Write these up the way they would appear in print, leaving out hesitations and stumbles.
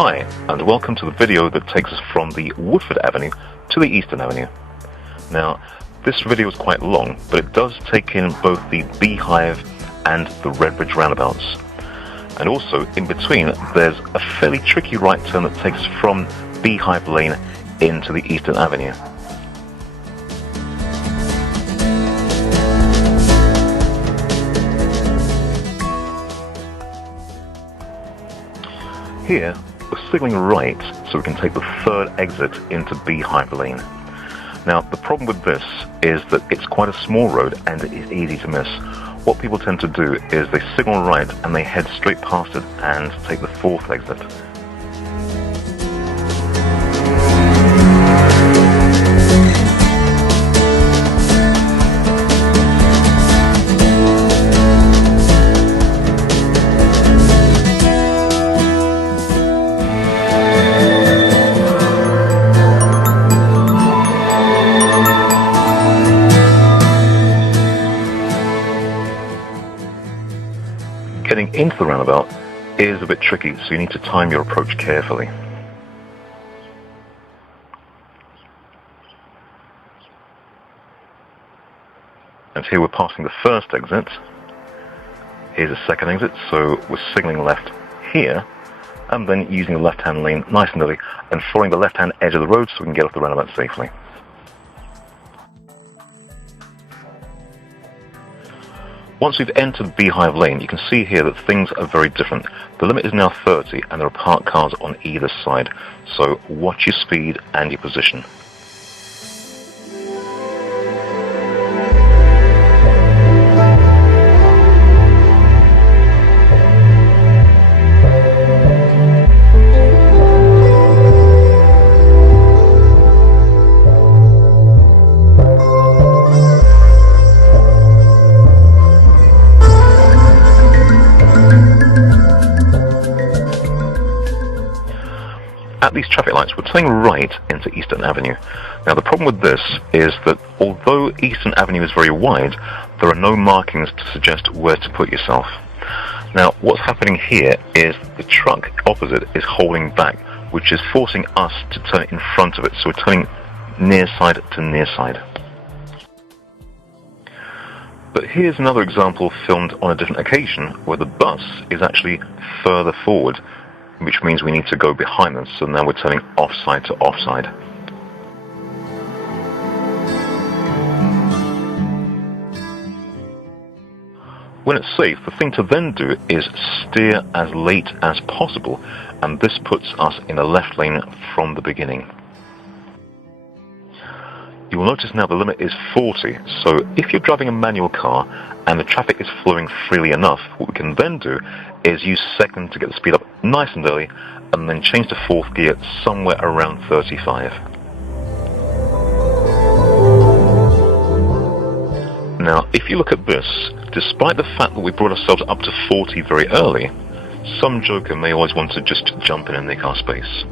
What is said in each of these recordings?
Hi, and welcome to the video that takes us from the Woodford Avenue to the Eastern Avenue. Now, this video is quite long, but it does take in both the Beehive and the Redbridge roundabouts. And also, in between, there's a fairly tricky right turn that takes us from Beehive Lane into the Eastern Avenue. Here, we're signalling right so we can take the third exit into Beehive Lane. Now, the problem with this is that it's quite a small road and it is easy to miss. What people tend to do is they signal right and they head straight past it and take the fourth exit. Getting into the roundabout is a bit tricky, so you need to time your approach carefully. And here we're passing the first exit. Here's the second exit, so we're signalling left here, and then using the left-hand lane nice and early, and following the left-hand edge of the road so we can get off the roundabout safely. Once we've entered Beehive Lane, you can see here that things are very different. The limit is now 30 and there are parked cars on either side, so watch your speed and your position. At these traffic lights, we're turning right into Eastern Avenue. Now, the problem with this is that although Eastern Avenue is very wide, there are no markings to suggest where to put yourself. Now, what's happening here is the truck opposite is holding back, which is forcing us to turn in front of it, so we're turning near side to near side. But here's another example filmed on a different occasion where the bus is actually further forward, which means we need to go behind them, so now we're turning offside to offside. When it's safe, the thing to then do is steer as late as possible, and this puts us in the left lane from the beginning. You will notice now the limit is 40, so if you're driving a manual car and the traffic is flowing freely enough, what we can then do is use second to get the speed up nice and early, and then change to fourth gear somewhere around 35. Now, if you look at this, despite the fact that we brought ourselves up to 40 very early, some joker may always want to just jump in and nick our space.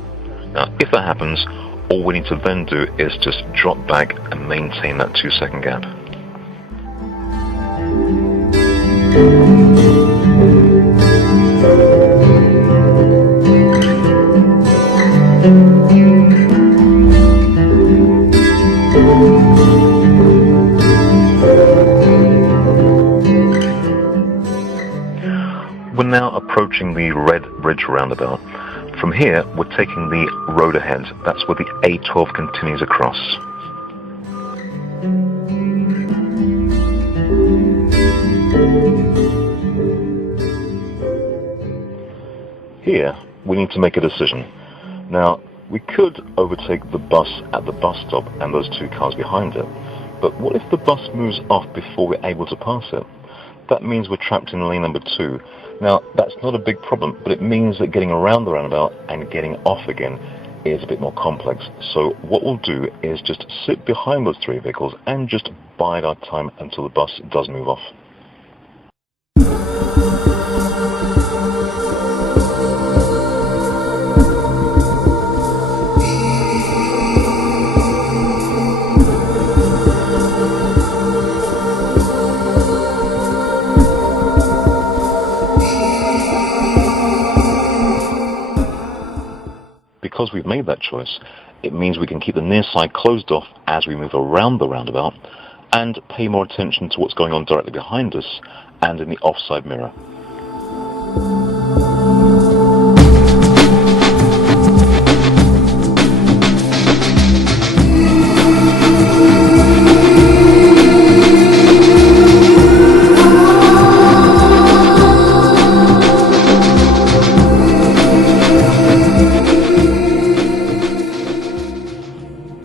Now, if that happens, all we need to then do is just drop back and maintain that 2-second gap. We're now approaching the Redbridge roundabout. From here, we're taking the road ahead. That's where the A12 continues across. Here, we need to make a decision. Now, we could overtake the bus at the bus stop and those two cars behind it, but what if the bus moves off before we're able to pass it? That means we're trapped in lane number 2. Now, that's not a big problem, but it means that getting around the roundabout and getting off again is a bit more complex. So what we'll do is just sit behind those 3 vehicles and just bide our time until the bus does move off. because we've made that choice, it means we can keep the near side closed off as we move around the roundabout and pay more attention to what's going on directly behind us and in the offside mirror.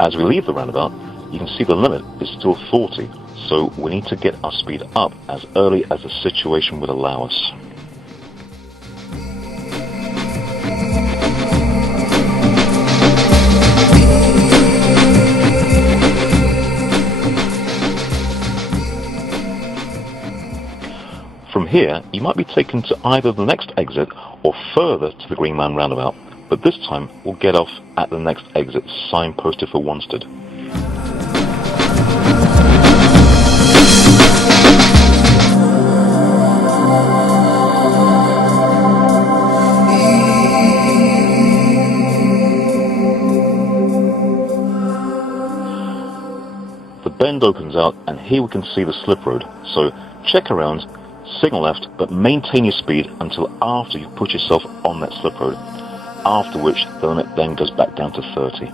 As we leave the roundabout, you can see the limit is still 40, so we need to get our speed up as early as the situation would allow us. From here, you might be taken to either the next exit or further to the Green Man roundabout, but this time we'll get off at the next exit signposted for Wanstead. The bend opens out and here we can see the slip road, so check around, signal left, but maintain your speed until after you've put yourself on that slip road, after which the limit then goes back down to 30.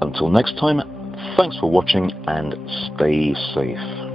Until next time, thanks for watching and stay safe.